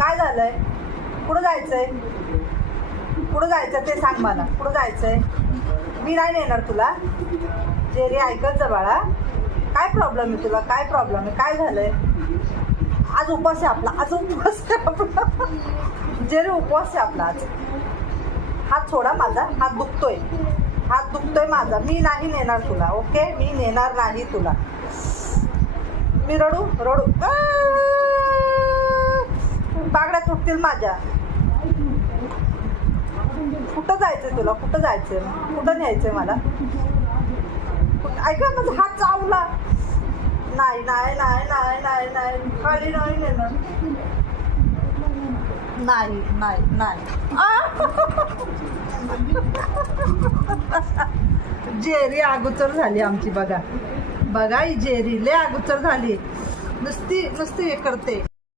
काय झालंय? कुठं जायचंय? कुठं जायचं ते सांग मला. कुठं जायचंय? मी नाही नेणार तुला. जेरी ऐकत जा बाळा. काय प्रॉब्लेम आहे तुला? काय प्रॉब्लेम आहे? काय झालंय? आज उपवास आहे आपला. आज उपवास आहे आपला. जेरी उपवास आहे आपला आज. हात सोडा माझा. हात दुखतोय. हात दुखतोय माझा. मी नाही नेणार तुला. ओके, मी नेणार नाही तुला. मी रडू रडू बागड्या तुटतील माझ्या. कुठं जायचंय तुला? कुठं जायचंय? कुठं न्यायचंय मला? ऐका, माझा हात चावला. नाही नाही नाही नाही नाही नाही खाली नाही नेणार. नाही नाही नाही. जेरी अगोचर झाली आमची. बघा बघा, ही जेरी लय अगोचर झाली. नुसती नुसती हे करते.